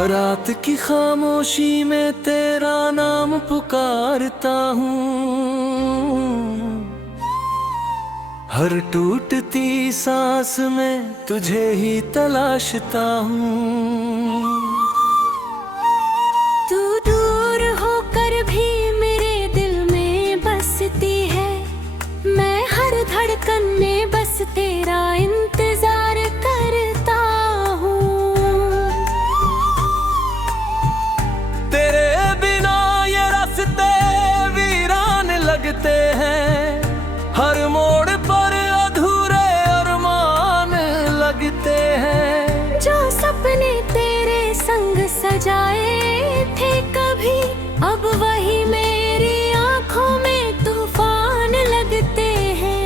रात की खामोशी में तेरा नाम पुकारता हूँ, हर टूटती सांस में तुझे ही तलाशता हूँ। तू दूर होकर भी मेरे दिल में बसती है, मैं हर धड़कन में बस तेरा इंतजार करता हूँ। तेरे बिना ये रास्ते वीरान लगते हैं, हर मोड़ पर अधूरे अरमान लगते हैं। जो सपने तेरे संग सजाए थे कभी, अब वही मेरी आंखों में तूफान लगते हैं।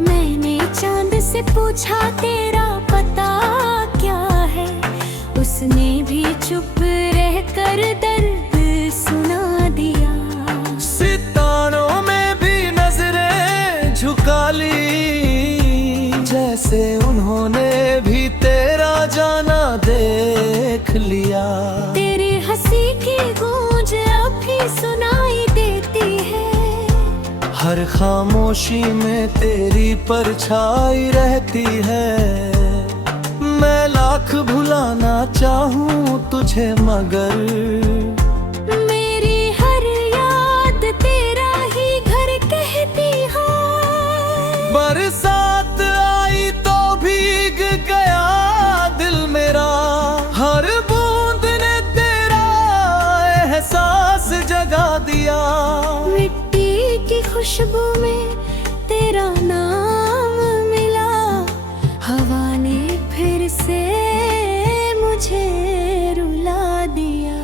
मैंने चांद से पूछा तेरा पता क्या है, उसने भी चुप रहकर दर्द सुना दिया। सितारों में भी नजरें झुका ली, जैसे उन्होंने भी तेरा जाना देख लिया। तेरी हंसी की गूंज अब भी सुनाई देती है, हर खामोशी में तेरी परछाई रहती है। मैं लाख भुलाना चाहूँ तुझे मगर मेरी हर याद तेरा ही घर कहती है। बरसात आई तो भीग गया दिल मेरा, हर बूंद ने तेरा एहसास जगा दिया। मिट्टी की खुशबू में तेरा नाम मिला, हवा ने फिर से मुझे रुला दिया।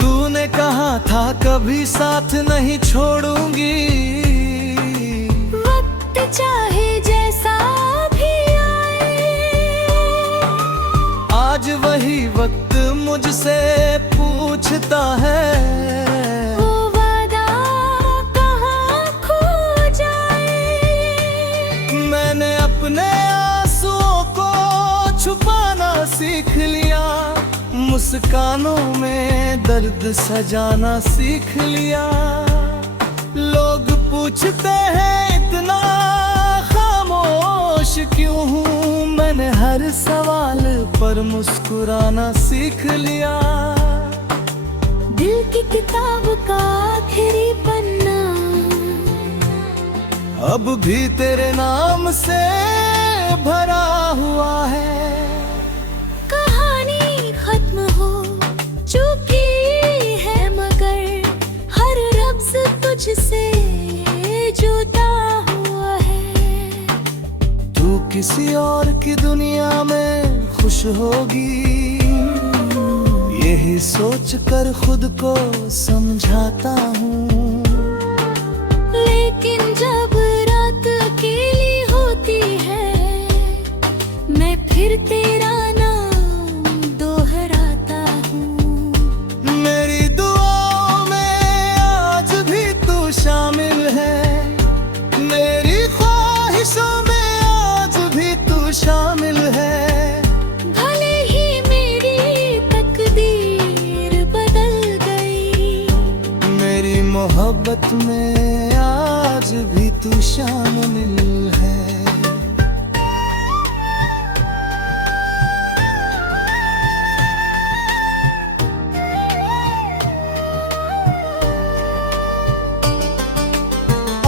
तूने कहा था कभी साथ नहीं छोड़ूंगी, वक्त चाहे जैसा भी आए, आज वही वक्त मुझसे पूछता है, वो वादा कहाँ खो जाए। मैंने अपने आंसुओं को छुपाना सीख लिया, मुस्कानों में दर्द सजाना सीख लिया। लोग पूछते हैं इतना खामोश क्यों हूँ, मैंने हर सवाल पर मुस्कुराना सीख लिया। दिल की किताब का आखिरी पन्ना अब भी तेरे नाम से भरा हुआ है। कहानी खत्म हो चुकी है मगर हर लफ्ज तुझसे जुदा हुआ है। तू किसी और की दुनिया में खुश होगी, यही सोच कर खुद को समझाता हूँ। लेकिन जब रात अकेली होती है, मैं फिर तेरा नाम दोहराता हूँ। मेरी दुआओं में आज भी तू शामिल है, मेरी ख्वाहिशों में आज भी तू शामिल है। भले ही मेरी तकदीर बदल गई, मेरी मोहब्बत में आज भी तू शामिल है।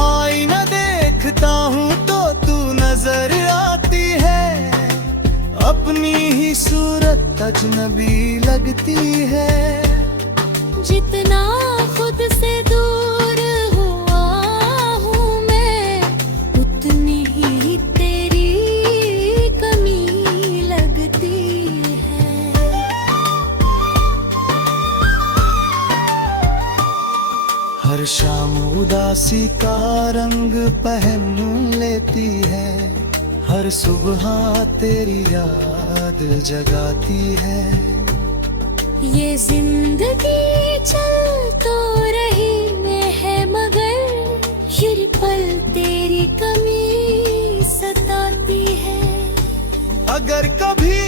आईना देखता हूँ तो तू नजर आती है, अपनी ही सूरत अजनबी लगती है। जितना खुद से दूर हुआ हूँ मैं, उतनी ही तेरी कमी लगती है। हर शाम उदास उदासी का रंग पहन लेती है, हर सुबह तेरी याद जगाती है। ये जिंदगी चल तो रही में है, मगर हर पल तेरी कमी सताती है। अगर कभी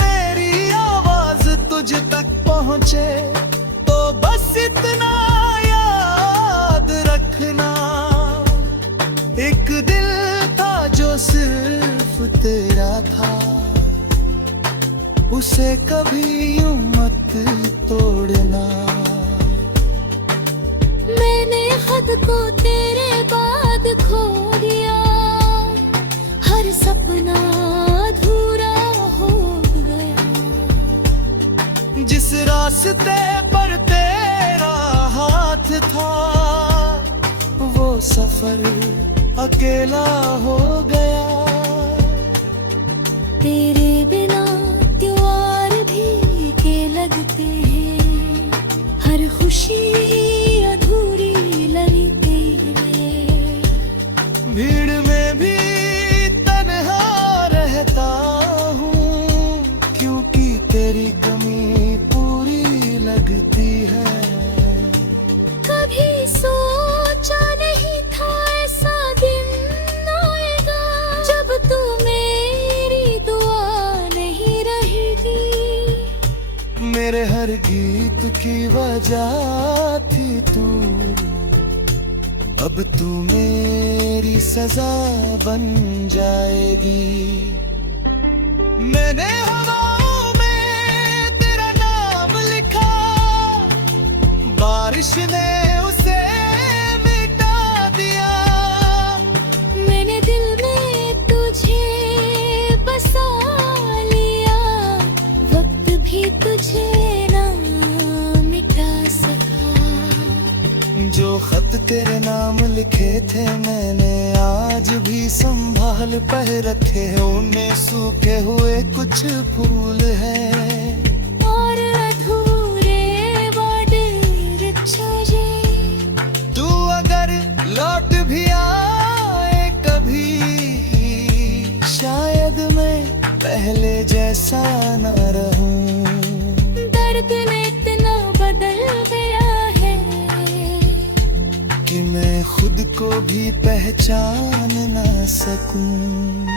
मेरी आवाज तुझ तक पहुंचे तो बस इतना याद रखना, एक दिल था जो सिर्फ तेरा था, उसे कभी यूं मत तोड़ना। मैंने खुद को तेरे बाद खो दिया, हर सपना अधूरा हो गया। जिस रास्ते पर तेरा हाथ था, वो सफर अकेला हो गया। तेरे बिना त्योहार भी के लगते हैं, हर खुशी अधूरी लगती है। भीड़ में भी तन्हा रहता हूँ, क्योंकि तेरी कमी पूरी लगती है। कभी सोचा नहीं था ऐसा दिन आएगा, जब तू मेरी दुआ नहीं रहेगी। मेरे हर गीत की वजह थी तू, अब तू मेरी सजा बन जाएगी। मैंने हवाओं में तेरा नाम लिखा, बारिश ने उसे मिटा दिया। मैंने दिल में तुझे बसा लिया, वक्त भी तुझे ना मिटा सका। जो खत तेरे नाम लिखे थे मैंने आज भी संभाल पह रखे, उनमें सूखे हुए कुछ फूल हैं और अधूरे बॉर्डर छजे। तू अगर लौट भी आए कभी, शायद मैं पहले जैसा न रहूं। दर्द में इतना बदल गया है कि मैं खुद को भी पहचान ना सकूं।